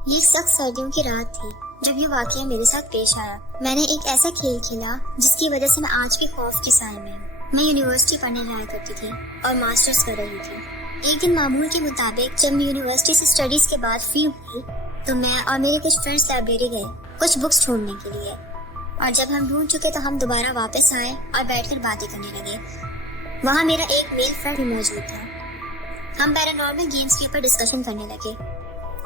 ये एक सख्त सर्दियों की रात थी जब ये वाकया मेरे साथ पेश आया। मैंने एक ऐसा खेल खेला जिसकी वजह से मैं आज भी खौफ के साए में हूँ। मैं यूनिवर्सिटी पढ़ने जाया करती थी और मास्टर्स कर रही थी। एक दिन मामूल के मुताबिक जब मैं यूनिवर्सिटी से स्टडीज के बाद फ्री हुई तो मैं और मेरे कुछ फ्रेंड्स लाइब्रेरी गए कुछ बुक्स ढूंढने के लिए। और जब हम ढूंढ चुके तो हम दोबारा वापस आए और बैठकर बातें करने लगे। वहाँ मेरा एक मेल फ्रेंड भी मौजूद था। हम पैरानॉर्मल गेम्स के ऊपर डिस्कशन करने लगे,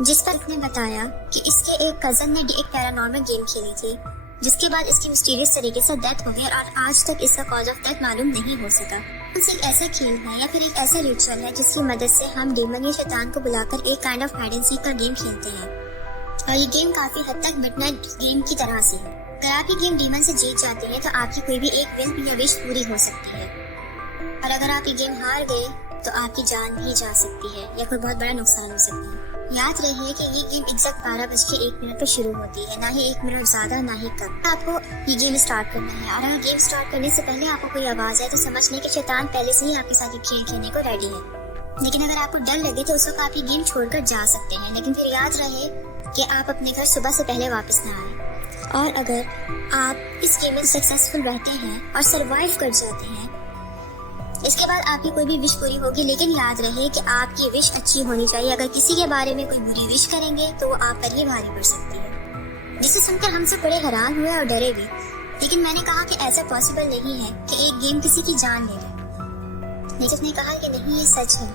जिस पर उसने बताया कि इसके एक कजन ने एक पैरानॉर्मल गेम खेली थी जिसके बाद इसकी मिस्टीरियस तरीके से डेथ हो गई और आज तक इसका कॉज ऑफ डेथ मालूम नहीं हो सका। एक ऐसा खेल है या फिर एक ऐसा रिचुअल है जिसकी मदद से हम डेमन या शैतान को बुलाकर एक kind of hide and seek का गेम खेलते हैं। और ये गेम काफी हद तक मिडनाइट गेम की तरह से है। अगर आप ये गेम डेमन से जीत जाते हैं तो आपकी कोई भी एक विल या विश पूरी हो सकती है, और अगर आप ये गेम हार गए तो आपकी जान भी जा सकती है या कोई बहुत बड़ा नुकसान हो सकता है। याद रहे कि ये गेम एग्जैक्ट 12:01 पर शुरू होती है, ना ही 1 मिनट ज्यादा ना ही कम। आपको ये गेम स्टार्ट करना है और अगर गेम स्टार्ट करने से पहले आपको कोई आवाज आए तो समझ लें कि शैतान पहले से ही आपके साथ ये खेल खेलने को रेडी है। लेकिन अगर आपको डर लगे तो उस वक्त आप ये गेम छोड़कर जा सकते हैं, लेकिन फिर याद रहे कि आप अपने घर सुबह से पहले वापस न आए। और अगर आप इस गेम में सक्सेसफुल रहते हैं और सरवाइव कर जाते हैं, इसके बाद आपकी कोई भी विश पूरी होगी। लेकिन याद रहे कि आपकी विश अच्छी होनी चाहिए। अगर किसी के बारे में कोई बुरी विश करेंगे तो वो आप पर ही भारी पड़ सकती है। जिसे सुनकर हम सब बड़े हैरान हुए और डरे भी। लेकिन मैंने कहा कि ऐसा पॉसिबल नहीं है कि एक गेम किसी की जान ले ले। लेकिन उसने कहा कि नहीं, ये सच है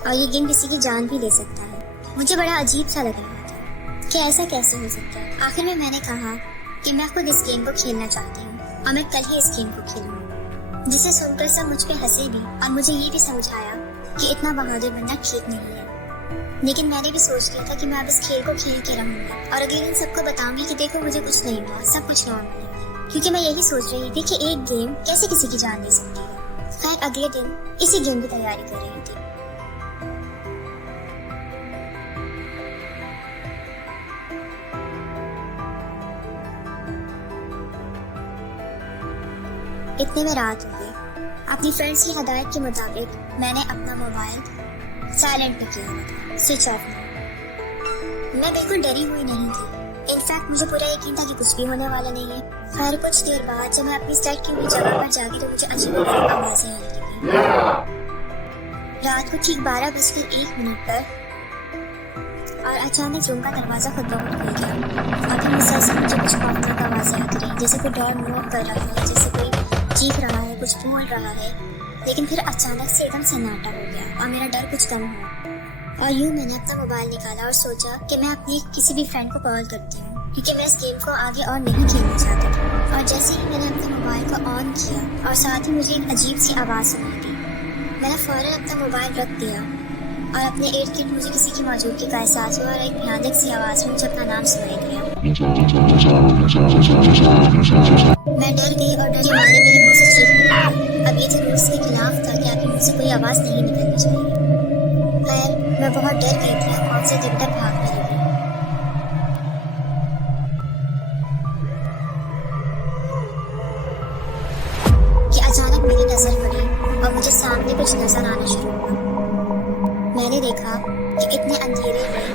और ये गेम किसी की जान भी ले सकता है। मुझे बड़ा अजीब सा लग रहा था कि ऐसा कैसे हो सकता है। आखिर में मैंने कहा कि मैं खुद इस गेम को खेलना चाहती हूँ और मैं कल ही इस गेम को खेलूंगी। जिसे सुनकर सब मुझ पे हंसे भी और मुझे ये भी समझाया कि इतना बहादुर बनना ठीक नहीं है। लेकिन मैंने भी सोच लिया था कि मैं अब इस खेल को खेल के रहूंगी और अगले दिन सबको बताऊंगी कि देखो मुझे कुछ नहीं हुआ, सब कुछ नॉर्मल है। क्योंकि मैं यही सोच रही थी कि एक गेम कैसे किसी की जान ले सकती है। खैर अगले दिन इसी गेम की तैयारी कर रही थी। इतने में रात हो गई। अपनी फ्रेंड्स की हदायत के मुताबिक मैंने अपना मोबाइल साइलेंट पे किया हुआ था, स्विच ऑफ नहीं। मैं बिल्कुल डरी हुई नहीं थी। इनफैक्ट मुझे पूरा यकीन था कि कुछ भी होने वाला नहीं है। खैर कुछ देर बाद जब मैं अपनी सेट की हुई जगह पर जागी तो मुझे अचानक आवाजें आने लगी। रात को ठीक 12:01 पर और अचानक रूम का दरवाजा खुद ब खुद खुल गया। अभी मुसलसल मुझे कुछ खौफनाक आवाजें आती रही, जैसे कोई डोर मूव कर रहा है, जैसे कोई चीख रहा है, कुछ बोल रहा है। लेकिन फिर अचानक से एकदम सन्नाटा हो गया और मेरा डर कुछ कम हुआ। और यूं मैंने अपना मोबाइल निकाला और सोचा कि मैं अपनी किसी भी फ्रेंड को कॉल करती हूँ, क्योंकि मैं इस गेम को आगे और नहीं खेलना चाहती। और जैसे ही मैंने अपने मोबाइल को ऑन किया और साथ ही मुझे एक अजीब सी आवाज सुनाई दी, मैंने फौरन अपना मोबाइल रख दिया और अपने इर्द गिर्द मुझे किसी की मौजूदगी का एहसास हुआ और एक भयानक सी आवाज में मुझे अपना नाम सुनाई दिया। मैं डर गई और डर के मारे मेरे मुंह से चीख निकली। अब ये तो रूल्स के खिलाफ था कि आपके मुंह से कोई आवाज नहीं निकलनी चाहिए। खैर मैं बहुत डर गई थी और खौफ से दबकर भागने लगी। कि अचानक मेरी नजर पड़ी और मुझे सामने कुछ नजर आना शुरू हुआ। मैंने देखा कि इतने अंधेरे में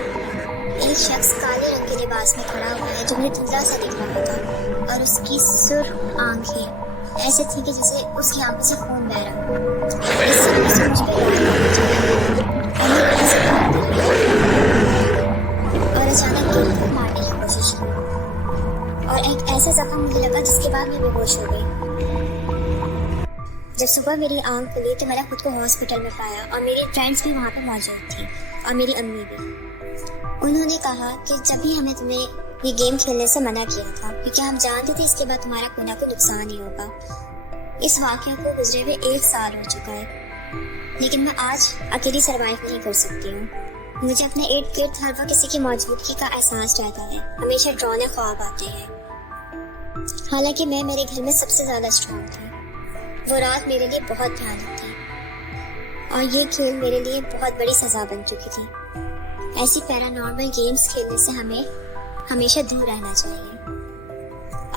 एक शख्स काले रंग के लिबास में खड़ा हुआ है जो मुझे धुंधला सा दिख रहा था और उसकी सुर्ख आंखें ऐसे थी कि जैसे उसकी आंखों से खून बह रहा हो। इस समय से मुझ पे और अचानक गिर मारने की कोशिश की और एक ऐसा जख्म मुझे लगा जिसके बाद मैं बेहोश हो गई। जब सुबह मेरी आंख खुली तो मैंने खुद को हॉस्पिटल में पाया और मेरी फ्रेंड्स भी वहाँ पर मौजूद थी और मेरी अम्मी भी। उन्होंने कहा कि जब भी हमें तुम्हें ये गेम खेलने से मना किया था, क्योंकि हम जानते थे इसके बाद तुम्हारा कोई ना कोई नुकसान ही होगा। इस वाक़या को गुजरे हुए 1 साल हो चुका है, लेकिन मैं आज अकेली सरवाइव नहीं कर सकती हूँ। मुझे अपने इर्द गिर्द हर वक्त किसी की मौजूदगी का एहसास रहता है। हमेशा डरावने ख्वाब आते हैं। हालांकि मैं मेरे घर में सबसे ज्यादा स्ट्रॉन्ग थी। वो रात मेरे लिए बहुत भयानक थी और ये खेल मेरे लिए बहुत बड़ी सजा बन चुकी थी। ऐसी पैरानॉर्मल गेम्स खेलने से हमें हमेशा दूर रहना चाहिए।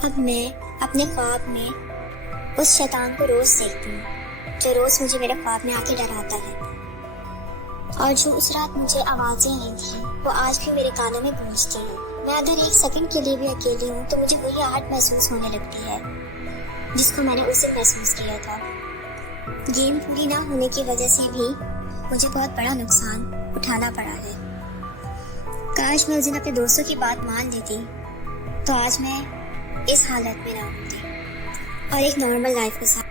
अब मैं अपने ख्वाब में उस शैतान को रोज देखती हूँ जो रोज मुझे मेरे ख्वाब में आके डराता है, और जो उस रात मुझे आवाजें आई थी वो आज भी मेरे कानों में गूंजती है। मैं अगर एक सेकंड के लिए भी अकेली हूँ तो मुझे वही आहट महसूस होने लगती है जिसको मैंने उस दिन महसूस किया था। गेम पूरी ना होने की वजह से भी मुझे बहुत बड़ा नुकसान उठाना पड़ा है। काश मैं उस दिन अपने दोस्तों की बात मान लेती तो आज मैं इस हालत में ना होती और एक नॉर्मल लाइफ के साथ